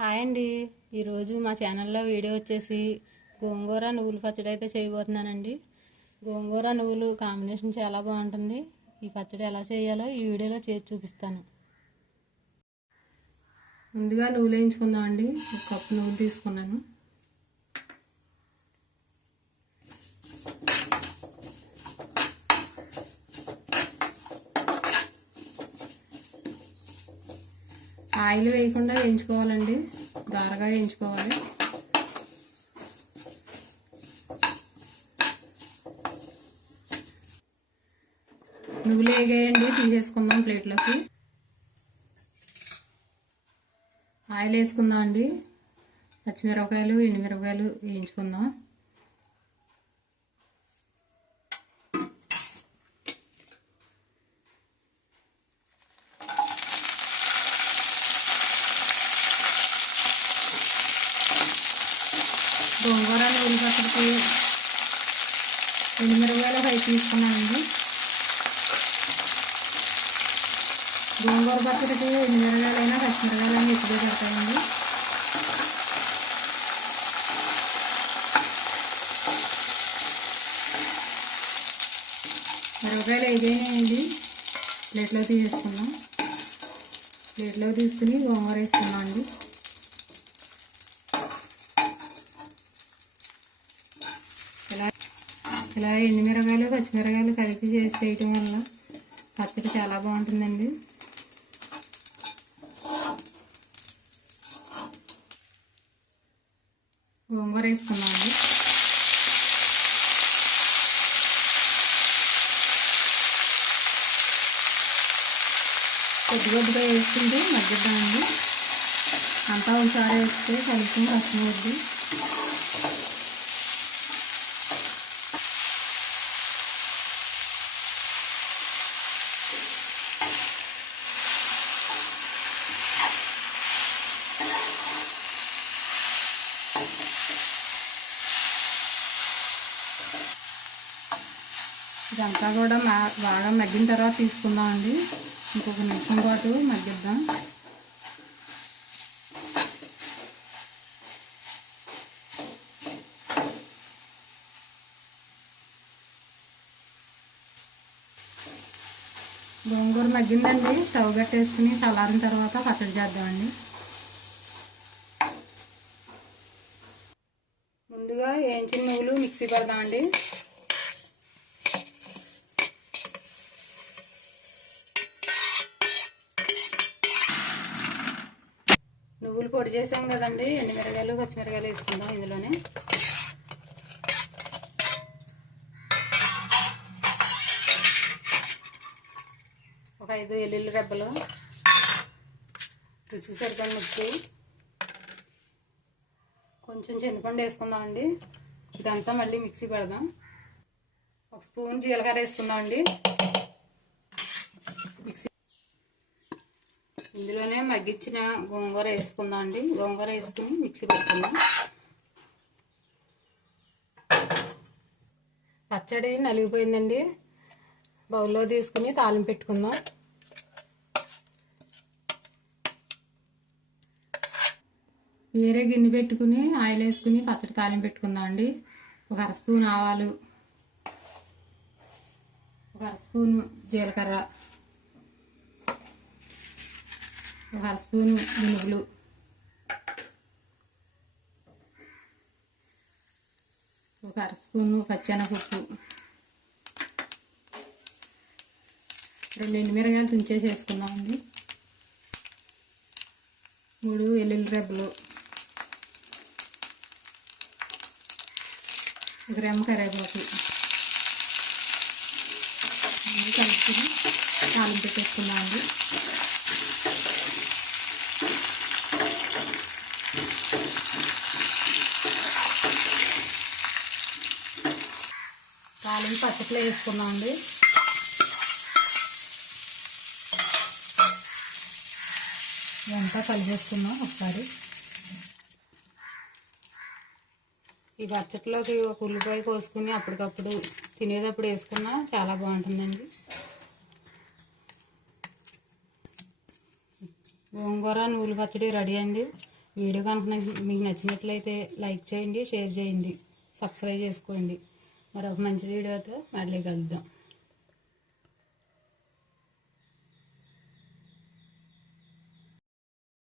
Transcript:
Hi అండి. ఈరోజు మా ఛానల్లో వీడియో వచ్చేసి గోంగూర నువ్వుల పచ్చడి అయితే చేయబోతున్నానండి. గోంగూర నువ్వులు కాంబినేషన్ చాలా బాగుంటుంది. ఈ పచ్చడి ఎలా చేయాలో ఈ వీడియోలో చేసి చూపిస్తాను. ముందుగా నువ్వులు వేయించుకుందామండి. ఒక కప్పు నువ్వులు తీసుకున్నాను. ఆయిల్ వేయకుండా వేయించుకోవాలండి, దారగా వేయించుకోవాలి. నువ్వులు వేగాయండి, తీసేసుకుందాం ప్లేట్లోకి. ఆయిల్ వేసుకుందాం అండి. పచ్చిమిరపకాయలు ఎండుమిరపకాయలు వేయించుకుందాం. గోంగూర నువ్వుల పచ్చడికి ఎండుమిరపకాయలు 5 తీసుకున్నానండి. గోంగూర పచ్చడికి ఎండుమిరపకాయలైనా పచ్చిమిరపకాయలైనా ఎక్కువ పెడతాయండి. మిరపకాయలు వేగాయండి, ప్లేట్లో తీసేసుకున్నాం. ప్లేట్లో తీసుకుని గోంగూర వేసుకున్నాం అండి. ఇలా ఎండుమిరపకాయలు పచ్చిమిరపకాయలు కలిపి చేసి చేయటం వల్ల పచ్చడి చాలా బాగుంటుందండి. గోంగూర వేసుకున్నామండి. కొద్దిగా వేసుకుంటే మగ్గిద్దామండి. అంతా ఒకసారి వేస్తే కలిసి కష్టం వద్దు. ఇదంతా కూడా బాగా మగ్గిన తర్వాత తీసుకుందామండి. ఇంకొక నిమిషం పాటు మగ్గిద్దాం. గోంగూర మగ్గిందండి. స్టవ్ కట్టేసుకుని చల్లారిన తర్వాత పచ్చడి చేద్దామండి. ముందుగా వేయించిన నువ్వులు మిక్సీ పెడదామండి. నువ్వులు పొడి చేసాం కదండి, ఎండుమిరపకాయలు పచ్చిమిరపకాయలు వేసుకుందాం ఇందులోనే. ఒక 5 వెల్లుల్లి రెబ్బలు, రుచికి సరిపడిన ఉప్పు, కొంచెం చింతపండు వేసుకుందామండి. ఇదంతా మళ్ళీ మిక్సీ పెడదాం. 1 స్పూన్ జీలకర్ర వేసుకుందామండి. మిక్సీ ఇందులోనే మగ్గించిన గోంగూర వేసుకుందాం అండి. గోంగూర వేసుకుని మిక్సీ పెట్టుకుందాం. పచ్చడి నలిగిపోయిందండి. బౌల్లో తీసుకుని తాలింపు పెట్టుకుందాం. వేరే గిన్నె పెట్టుకుని ఆయిల్ వేసుకుని పచ్చడి తాలింపు పెట్టుకుందాం అండి. ఒక 1/2 స్పూన్ ఆవాలు, ఒక 1/2 స్పూన్ జీలకర్ర, ఒక 1/2 స్పూన్ మినుగులు, ఒక 1/2 స్పూన్ పచ్చెనపప్పు, 2 ఎండుమిరపకాయలు తుంచేసి వేసుకుందామండి. 3 వెల్లుల్లి రెబ్బలు, 1 రెమ్మ కరివేపాకు కలుపుకుని తాలింపు పెట్టేసుకుందామండి. తాలింపు పచ్చట్లో వేసుకుందామండి. ఇదంతా కలిపేసుకుందాం ఒకసారి. ఈ పచ్చట్లోకి ఒక ఉల్లిపాయ కోసుకుని అప్పటికప్పుడు తినేటప్పుడు వేసుకున్నా చాలా బాగుంటుందండి. గోంగూర నువ్వుల పచ్చడి రెడీ అండి. వీడియో కనుక మీకు నచ్చినట్లయితే లైక్ చేయండి, షేర్ చేయండి, సబ్స్క్రైబ్ చేసుకోండి. మరొక మంచి వీడియోతో మళ్ళీ కలుద్దాం.